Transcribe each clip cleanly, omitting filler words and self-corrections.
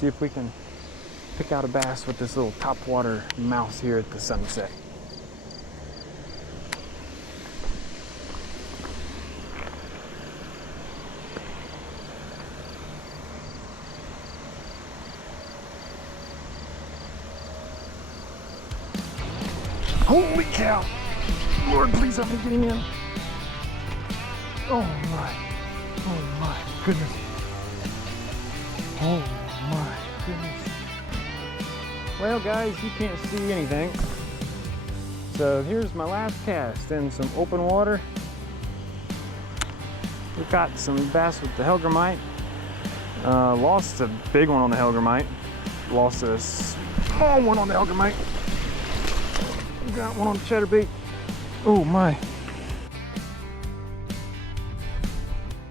see if we can pick out a bass with this little topwater mouse here at the sunset. Holy cow! Lord, please help me getting in. Oh my goodness. Oh my goodness. Well guys, you can't see anything. So here's my last cast in some open water. We got some bass with the Largemouth. Lost a big one on the Largemouth. Lost a small one on the Largemouth. Got one on the chatterbait. Oh my.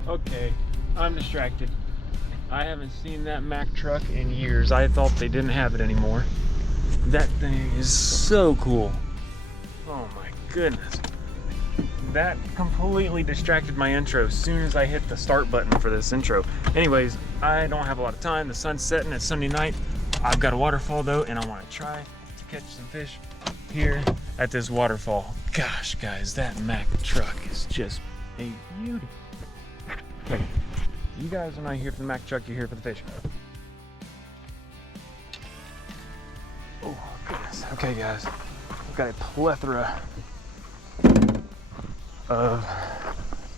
Okay, I'm distracted. I haven't seen that Mack truck in years. I thought they didn't have it anymore. That thing is so cool. Oh my goodness. That completely distracted my intro as soon as I hit the start button for this intro. Anyways, I don't have a lot of time. The sun's setting, it's Sunday night. I've got a waterfall though, and I want to try to catch some fish here at this waterfall. Gosh guys, that Mack truck is just a beauty. Okay, you guys are not here for the Mack truck, you're here for the fish. Oh goodness. Okay guys, I've got a plethora of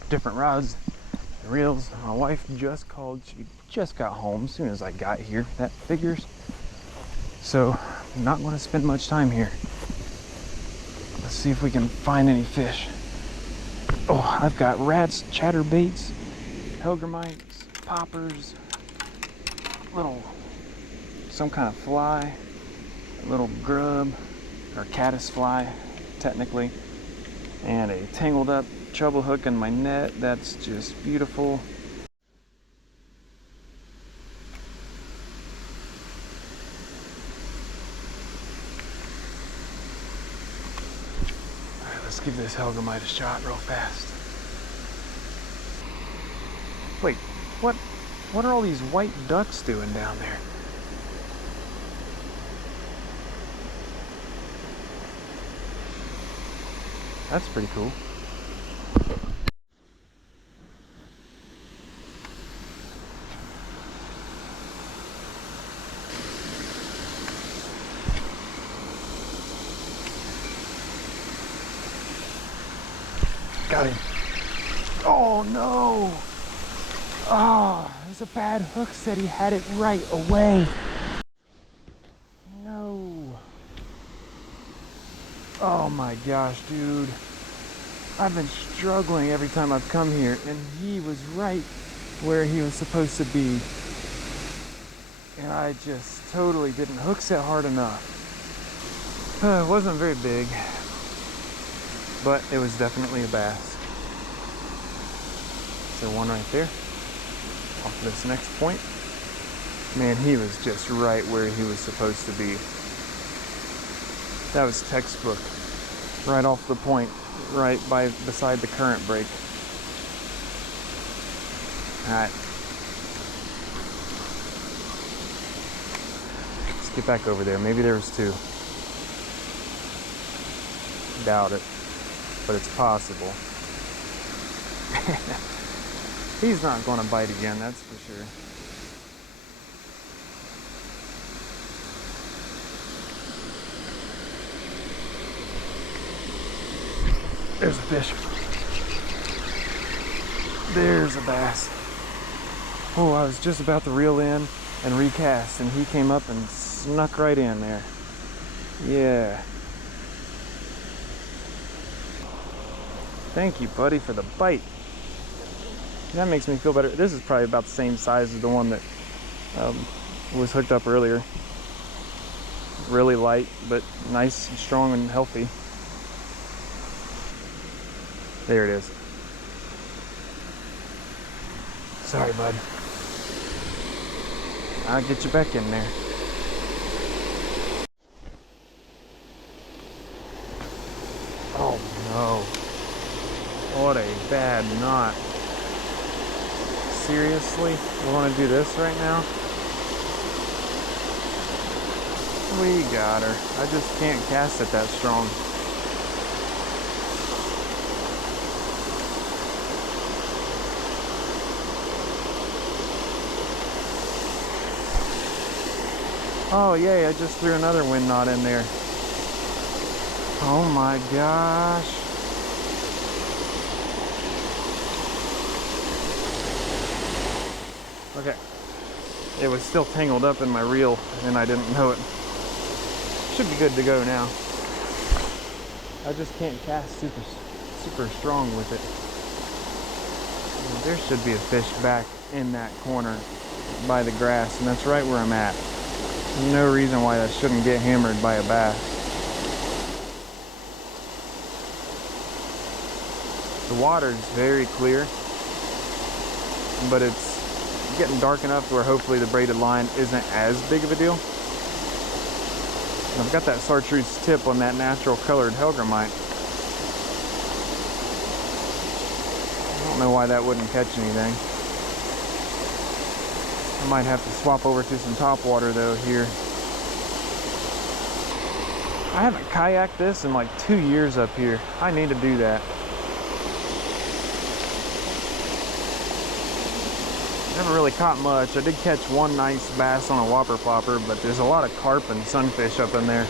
different rods and reels. My wife just called, she just got home as soon as I got here. That figures. So I'm not going to spend much time here. Let's see if we can find any fish. Oh, I've got rats, chatterbaits, Largemouths, poppers, some kind of fly, a little grub, or caddis fly, technically, and a tangled up treble hook in my net. That's just beautiful. Let's give this Largemouth a shot real fast. Wait, what are all these white ducks doing down there? That's pretty cool. Got him. Oh no! Oh, it was a bad hook set. He had it right away. No. Oh my gosh, dude. I've been struggling every time I've come here, and he was right where he was supposed to be. And I just totally didn't hook set hard enough. It wasn't very big, but it was definitely a bass. So one right there, off this next point. Man, he was just right where he was supposed to be. That was textbook. Right off the point, right beside the current break. Alright. Let's get back over there. Maybe there was two. Doubt it, but it's possible. He's not going to bite again, that's for sure. There's a fish. There's a bass. Oh, I was just about to reel in and recast, and he came up and snuck right in there. Yeah. Thank you, buddy, for the bite. That makes me feel better. This is probably about the same size as the one that was hooked up earlier. Really light, but nice and strong and healthy. There it is. Sorry, bud. I'll get you back in there. Oh no. What a bad knot. Seriously? We want to do this right now? We got her. I just can't cast it that strong. Oh yay, I just threw another wind knot in there. Oh my gosh. Okay. It was still tangled up in my reel and I didn't know it. Should be good to go now. I just can't cast super strong with it. There should be a fish back in that corner by the grass, and that's right where I'm at. No reason why that shouldn't get hammered by a bass. The water is very clear, but it's getting dark enough where hopefully the braided line isn't as big of a deal. I've got that chartreuse tip on that natural colored Helgramite. I don't know why that wouldn't catch anything. I might have to swap over to some top water though here. I haven't kayaked this in like 2 years up here. I need to do that. Never really caught much. I did catch one nice bass on a whopper plopper, but there's a lot of carp and sunfish up in there.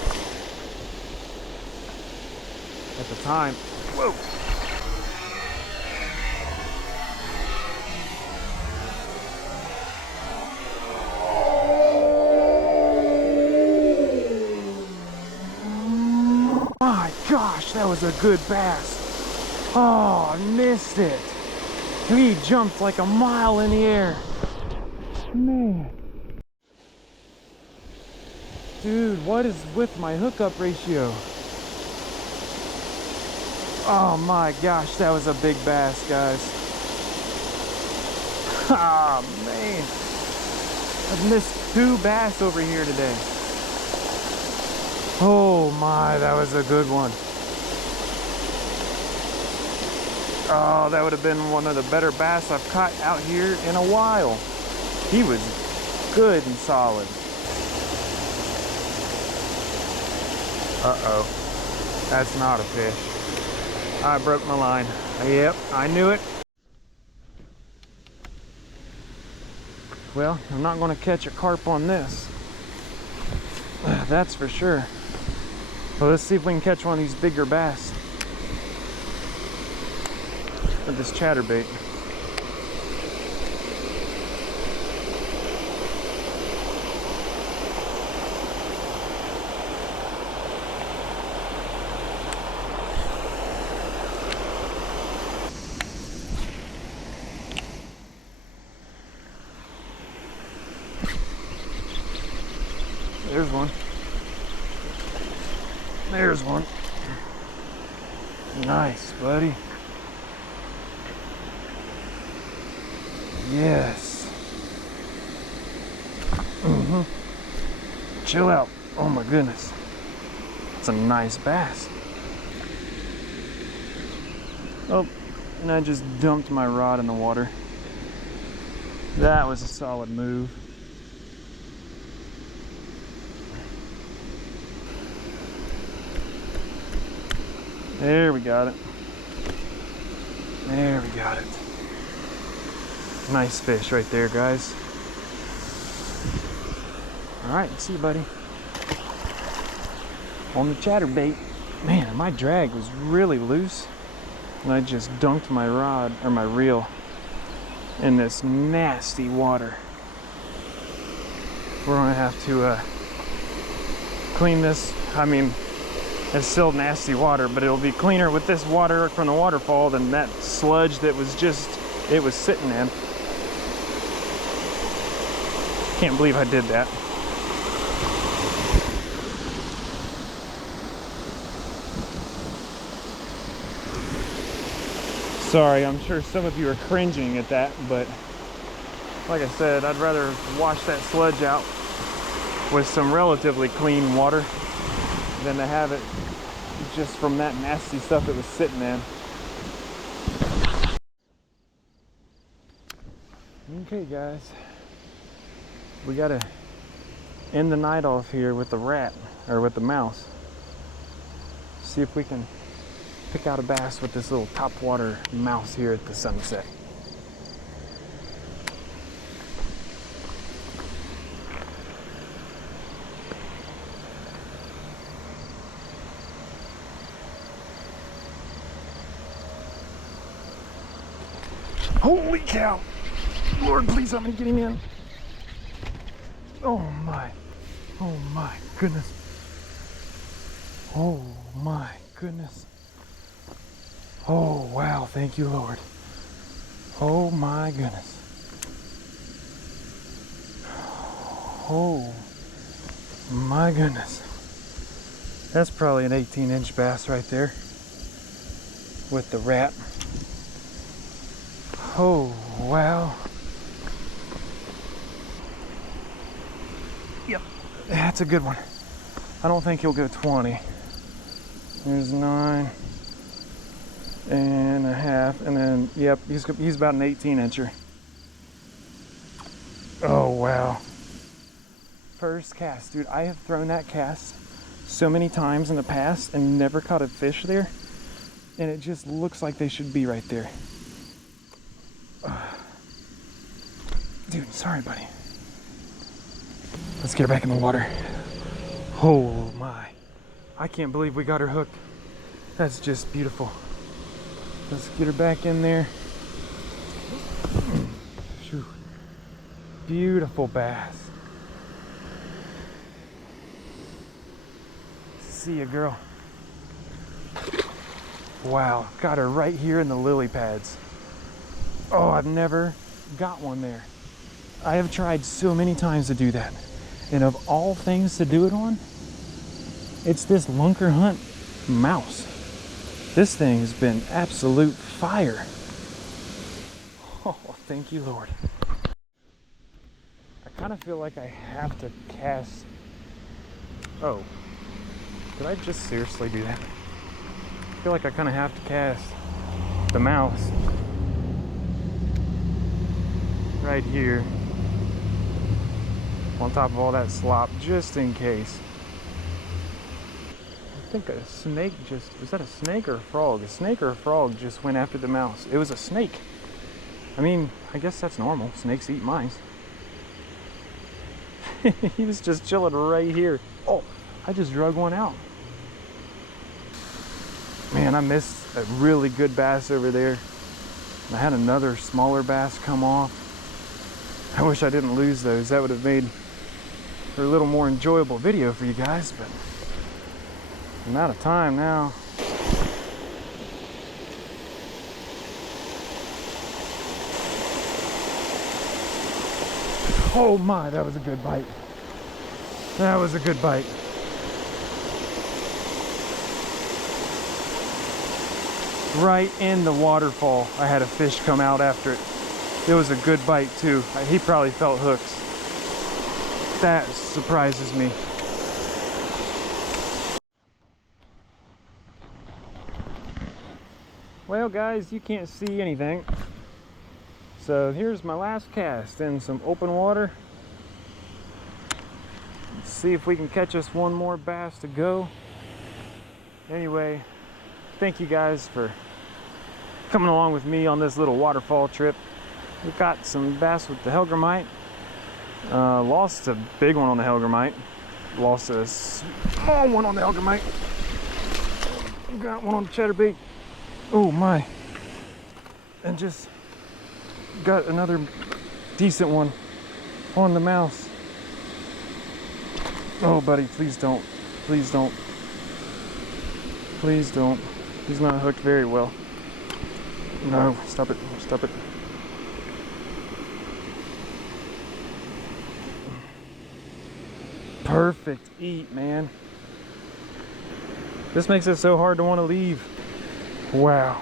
At the time, whoa! My gosh, that was a good bass. Oh, I missed it. He jumped like a mile in the air. Man. Dude, what is with my hookup ratio? Oh my gosh, that was a big bass, guys. Ah, man. I've missed 2 bass over here today. Oh my, that was a good one. Oh, that would have been one of the better bass I've caught out here in a while. He was good and solid. Uh-oh. That's not a fish. I broke my line. Yep, I knew it. Well, I'm not going to catch a carp on this. That's for sure. Well, let's see if we can catch one of these bigger bass with this chatterbait. There's one. There's one. Nice, buddy. Yes. Chill out. Oh my goodness. It's a nice bass. Oh, and I just dumped my rod in the water. That was a solid move. There we got it. There we got it. Nice fish right there, guys. All right, see you, buddy. On the chatterbait. Man, my drag was really loose. And I just dunked my rod, or my reel, in this nasty water. We're gonna have to clean this. I mean, it's still nasty water, but it'll be cleaner with this water from the waterfall than that sludge that was just, it was sitting in. Can't believe I did that. Sorry, I'm sure some of you are cringing at that, but like I said, I'd rather wash that sludge out with some relatively clean water than to have it just from that nasty stuff it was sitting in. Okay guys, we gotta end the night off here with the rat, or with the mouse. See if we can pick out a bass with this little topwater mouse here at the sunset. Holy cow! Lord, please help me get him in. Oh my goodness. Oh my goodness. Oh wow, thank you, Lord. Oh my goodness. Oh my goodness. That's probably an 18-inch bass right there with the rat. Oh wow. Yep, that's a good one. I don't think he'll go 20. There's 9.5, and then yep, he's about an 18-incher. Oh wow. First cast, dude. I have thrown that cast so many times in the past and never caught a fish there, and it just looks like they should be right there. Dude, sorry buddy. Let's get her back in the water. Oh my. I can't believe we got her hooked. That's just beautiful. Let's get her back in there. Whew. Beautiful bass. See ya, girl. Wow, got her right here in the lily pads. Oh, I've never got one there. I have tried so many times to do that. And of all things to do it on, it's this Lunker Hunt mouse. This thing has been absolute fire. Oh, thank you, Lord. I kind of feel like I have to cast. Oh, did I just seriously do that? I feel like I kind of have to cast the mouse right here on top of all that slop, just in case. I think a snake just, was that a snake or a frog? A snake or a frog just went after the mouse. It was a snake. I mean, I guess that's normal. Snakes eat mice. He was just chilling right here. Oh, I just drug one out. Man, I missed a really good bass over there. I had another smaller bass come off. I wish I didn't lose those. That would have made for a little more enjoyable video for you guys, but I'm out of time now. Oh my, that was a good bite. That was a good bite. Right in the waterfall, I had a fish come out after it. It was a good bite too. He probably felt hooks. That surprises me. Well guys, you can't see anything. So here's my last cast in some open water. Let's see if we can catch us one more bass to go. Anyway, thank you guys for coming along with me on this little waterfall trip. We got some bass with the Largemouth. Lost a big one on the Largemouth. Lost a small one on the Largemouth. Got one on the chatterbait. Oh my. And just got another decent one on the mouse. Oh buddy, please don't. Please don't. Please don't. He's not hooked very well. No, stop it. Stop it. Perfect eat, man. This makes it so hard to want to leave. Wow.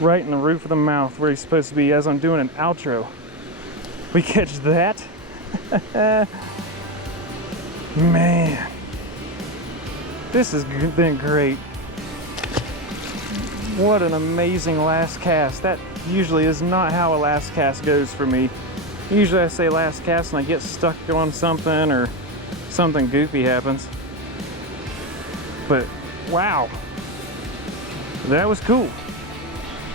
Right in the roof of the mouth where he's supposed to be as I'm doing an outro. We catch that? Man. This has been great. What an amazing last cast. That usually is not how a last cast goes for me. Usually I say last cast and I get stuck on something or something goofy happens. But wow, that was cool.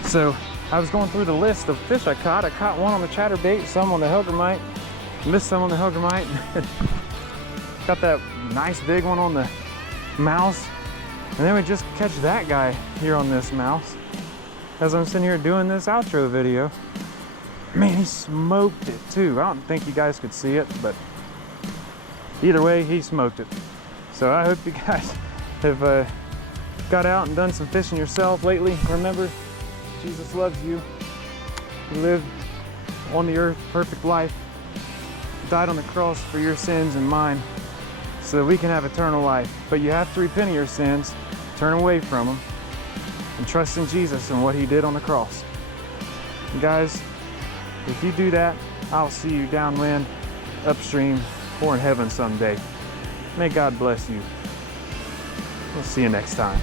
So I was going through the list of fish I caught. I caught one on the chatterbait, some on the hellgrammite, missed some on the hellgrammite. Got that nice big one on the mouse. And then we just catch that guy here on this mouse as I'm sitting here doing this outro video. Man, he smoked it too. I don't think you guys could see it, but either way, he smoked it. So I hope you guys have got out and done some fishing yourself lately. Remember, Jesus loves you. He lived on the earth, perfect life, died on the cross for your sins and mine, so that we can have eternal life. But you have to repent of your sins, turn away from them, and trust in Jesus and what he did on the cross. And guys, if you do that, I'll see you downwind, upstream, or in heaven someday. May God bless you. We'll see you next time.